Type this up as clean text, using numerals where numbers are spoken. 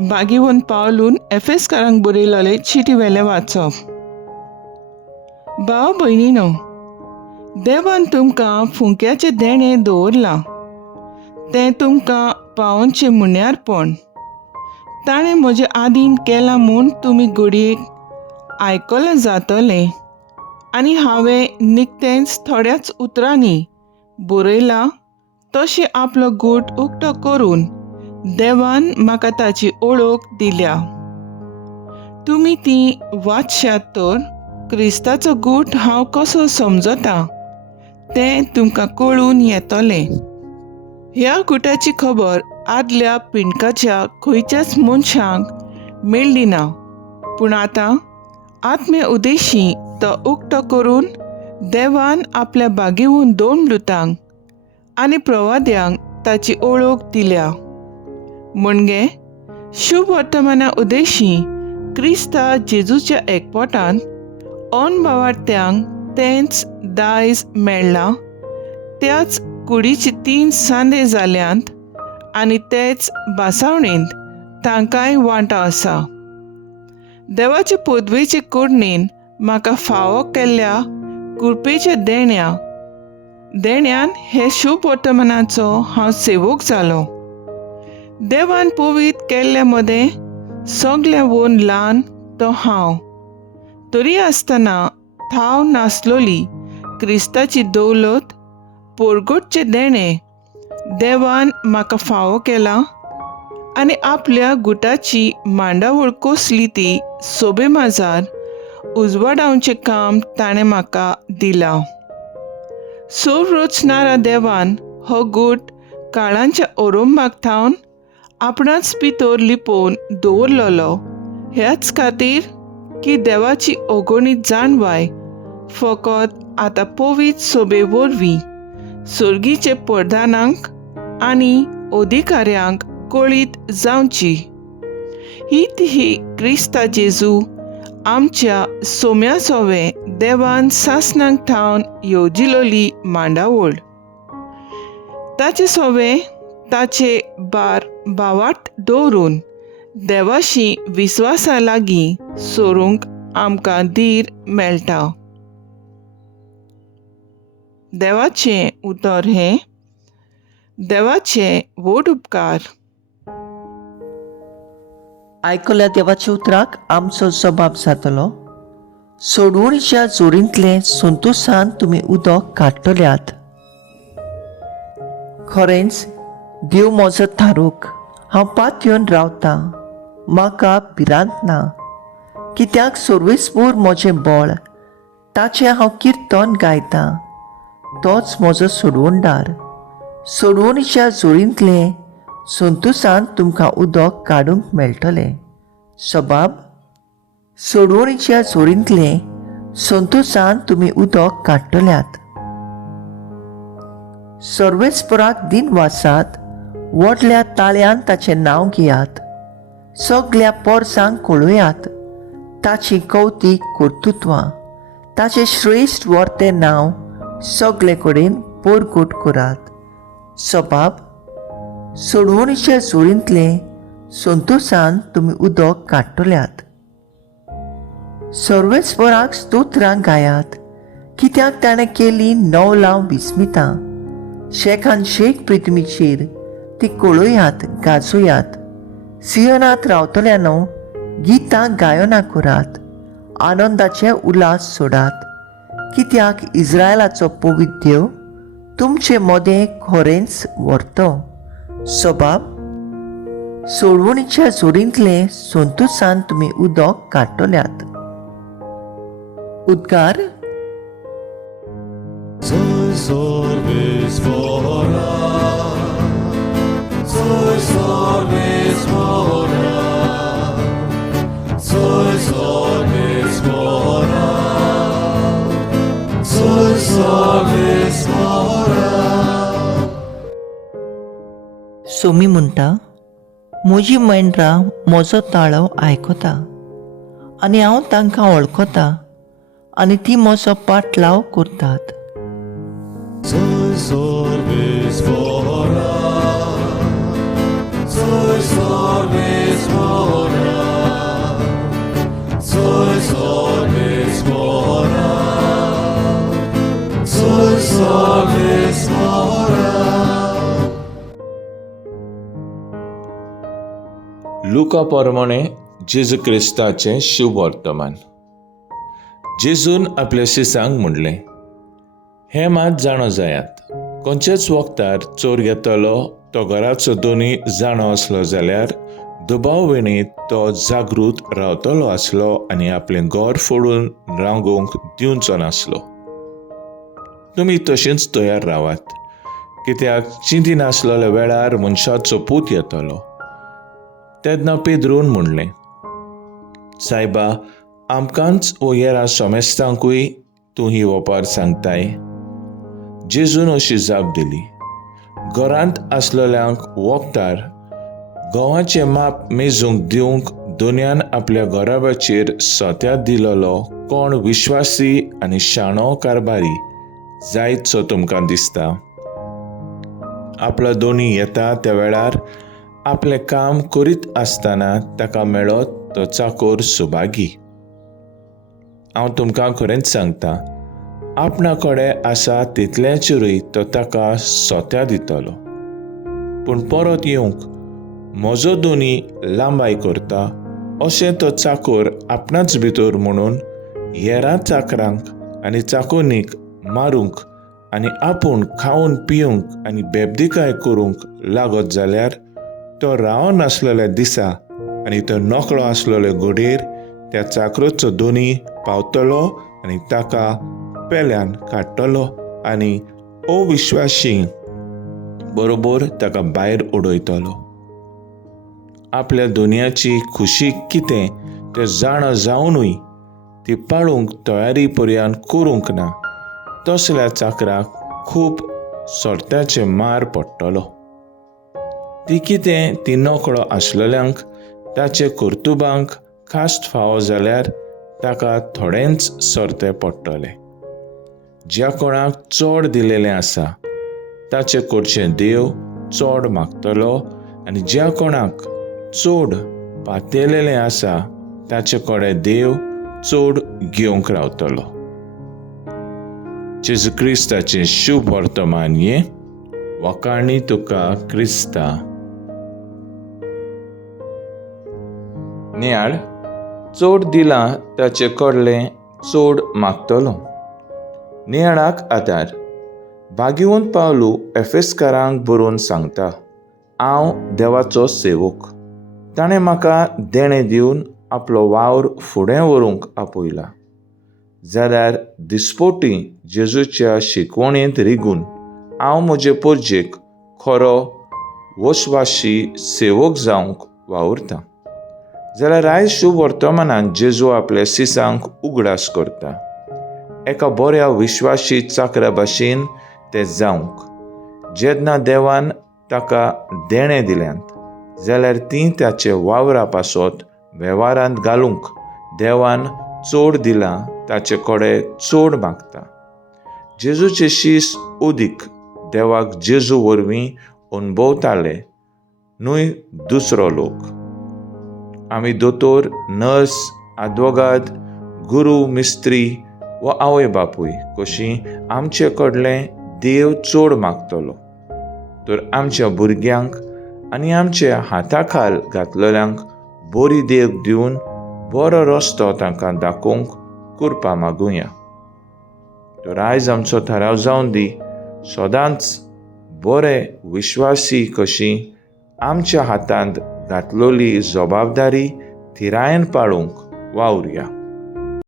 बागीवन पावलून एफेसकारांक बरयलेले चिटी वेले वाचप। भाव भयणीनो, देवान तुमकां फुंक्याचे देणे दवरला। तें तुमकां पावोवचें मुण्यारपण। ताणें म्हजे आदीन केलां म्हूण तुमी घडयेक आयकलां जातलें, आनी हांवें निकतेंच थोड्याच उतरांनी बरयलां तशें आपलो गूट उक्तो करून देवान म्हाका ताची ओळख दिल्या। तुमी ती वाचशात तर क्रिस्ताचो गूट हांव कसो समजतां तें तुमकां कळून येतलें। ह्या गुटाची खबर आदल्या पिणकाच्या खंयच्याच मनशांक मेळ्ळी ना, पूण आतां आत्मे उद्देशी तो उक्तो करून देवान आपल्या बागीहून 2 दुतांक आनी प्रवाद्यांक ताची ओळख दिल्या। म्हणजे शुभ वर्तमाना उद्देशी क्रिस्ता जेजूच्या एकपोटान भावार्थ्यांक तेंच दायज मेळ्ळां, त्याच कुडीचे 3 सांदे जाल्यांत आनी तेच बासावणेंत तांकांय वांटो आसा। देवाचे पदवेचे करणेन म्हाका फावो केल्ल्या कृपेच्या देण्यान हे शुभ वर्तमानाचो हांव सेवक जालो। देवान पवित्र केल्ल्या मदें सगळ्यांवन ल्हान तो हांव। तरी आसतना थाव नासलोली क्रिस्ताची दौलत परगटचे देणे देवान म्हाका फावो केला, आनी आपल्या गुटाची मांडावळ कसली ती सोबेमाजार उजवाडावचें काम ताणें म्हाका दिलां। सोर रचणारा देवान हो गूट काळांच्या ओरंबाक थावन आपणाच भितर लिपोवन दवरलेलो, ह्याच खातीर की देवाची अगणीत जाणवाय फकत आतां पवित्र सोबे वरवीं सर्गीचे प्रधानांक आनी अधिकाऱ्यांक कळीत जावची। हीच ही क्रिस्ता जेजू आमच्या सोम्या सोवे देवान सासणांक थावन येवजिलोली मांडावळ। ताचे सोवे ताचे भावार्थ दवरून देवाशी विस्वासा लागीं सोरूंक आमकां धीर मेळटा। देवाचें उतर हें, देवाचे व्हड उपकार। आयकल्या देवाच्या उतराक आमचो जबाब जातलो। सोडवणीच्या जोरींतले संतोशान तुमी उदक काडटल्यात। खरेंच देव म्हजो थारूक, हांव पातयेवन रावतां, म्हाका भिरांत ना। कित्याक सर्वेस्पर म्हजें बळ, ताचें हांव किर्तन गायतां। तोच म्हजो सोडवणदार। सोडवणीच्या जोरींतले संतोशान तुमकां उदक काडूंक मेळटलें। सबाब, सोडवणीच्या जोरींतले संतोशान तुमी उदक काडटल्यात। सर्वेस्पराक दिन वासात व्हडल्या ताळ्यान ताचें नांव घेयात। सगळ्या परसांक कळयात ताची कौतीक कर्तुत्वां। ताचें श्रेश्ठ वर्तें नांव सगळे कडेन परगट करात। सबाब, सोडवणीच्या जोरींतले संतोशान तुमी उदक काडटल्यात। सर्वेस्पराक स्तोत्रां गायात, कित्याक ताणें केली 9 लांव विस्मितां। शेकान शेक पृथ्वीचेर ती कळयात, गाजोयात। सियोनात रावतल्यांनो, गितां गायनां करात, आनंदाचे उल्हास सोडात। कित्याक इस्रायलाचो पवित्र देव तुमचे मदें खरेंच व्हरतो। सबाब, सोडवणीच्या जोरींतले संतोशान तुमी उदक काडटल्यात। उद्गार। सोमी म्हणटा, म्हजी मेंढरां म्हजो ताळो आयकता, आनी हांव तांकां वळखतां, आनी ती म्हजो पाटलाव करतात। Sois लुका प्रमाणे जेजू क्रिस्ताचें शुभ वर्तमान. जेजून आपल्या शिसांक म्हणलें, हें मात जाणो जायात, खंयचेच वखदार चोर घेतलो तो घराचो दोनी जाणो असलो जाल्यार दुबाव वेळेंत तो जागृत रावतलो आसलो आनी आपलें घर फोडून रावंक दिवचो नासलो. तुमी तशींच तयार रावात, कित्याक चिंती नासलेल्या वेळार मनशाचो पूत येतलो. तेन्ना पेद्रून म्हणलें, सायबा, आमकांच वो येरा सोमेस्तांकूय तूं ही ओपार सांगताय. जेजून अशी जाप दिली, घरांत आसलेल्यांक वखदार गंवाचें माप मेजूंक दिवंक दोनयान आपल्या घराब्याचेर सोत्यात दिलोलो कोण विश्वासी आनी शाणो कारभारी जायतसो तुमकां दिसता. आपलो दोनी येता त्या वेळार आपलें काम करीत आसतना ताका मेळत तो चाकोर सुभागी. हांव तुमकां खरेंच सांगता, आपणा कडेन आसा तितल्याचेरूय तो ताका सोत्या दितलो. पूण परत येवंक म्हजो दोनी लांबाय करता अशें तो चाकोर आपणाच भितर म्हणून हेरां चाकरांक आनी चाकोनीक मारूंक आनी आपूण खावन पिवंक आनी बेबदिकाय करूंक लागत जाल्यार तो रावो नासलेल्या दिसा आनी तो नोकळो आसलेले घडयेर त्या चाकरेचो दोनी पावतलो आनी ताका पेल्यान काडटलो आनी अविश्वासी बरोबर ताका भायर उडयतलो. आपल्या दोनयाची खुशी कितें तें जाणा जावनूय ती पाळूंक तयारी पर्यान करूंक ना तसल्या चाकराक खूब सोरत्याचे मार पडटलो. ती कितें ती नोकळो आसलेल्यांक ताचे कर्तुबांक खास्ट फावो जाल्यार ताका थोडेंच सोरते पडटले. ज्या कोणाक चोड दिलेलें आसा ताचे कडचें देव चोड मागतलो आनी ज्या कोणाक चोड पातयलेलें आसा ताचे कडेन देव चोड घेवंक रावतलो. जेजू क्रिस्ताचें शुभ वर्तमान हें वखाणी तुका क्रिस्ता. नियाळ चोड दिलां ताचे कडलें चोड मागतलो. नियाळाक आदार. भाग्यवंत पावलू एफेसकारांक बरोवन सांगता, हांव देवाचो सेवक. ताणें म्हाका देणें दिवन आपलो वावर फुडें व्हरूंक आपयला. जाल्यार दिसपोटी जेजूच्या शिकवणेंत रिगून हांव म्हजे पोरजेक खरो वस्वासी सेवक जावंक वावुरतां. जाल्यार आयज शुभ वर्तमानांत जेजू आपल्या सिसांक उगडास करता. एका बऱ्या विश्वासी चाकरा भाशेन ते जावंक. जेन्ना देवान ताका देणें दिल्यांत जाल्यार ती ताचे वावरा पासत वेव्हारांत घालूंक देवान चोड दिलां ताचे कडेन चोड मागता. जेजूचे शीस उदीक देवाक जेजू वरवीं अणभवताले न्हय दुसरो लोक. आमी दोतोर, नर्स, आद्वोगाद, गुरू, मिस्त्री वा आवय बापूय कशीं आमचे कडलें देव चोड मागतलो, तर आमच्या भुरग्यांक आनी आमच्या हाता खाल घातलेल्यांक बरी देख दिवन बरो रस्तो तांकां दाखोवंक करपा मागुया. तर आयज आमचो थाराव जावन दी, सदांच बरे विश्वासी कशीं आमच्या हातांत घातलेली जबाबदारी थिरायेन पाळूंक वावुरया.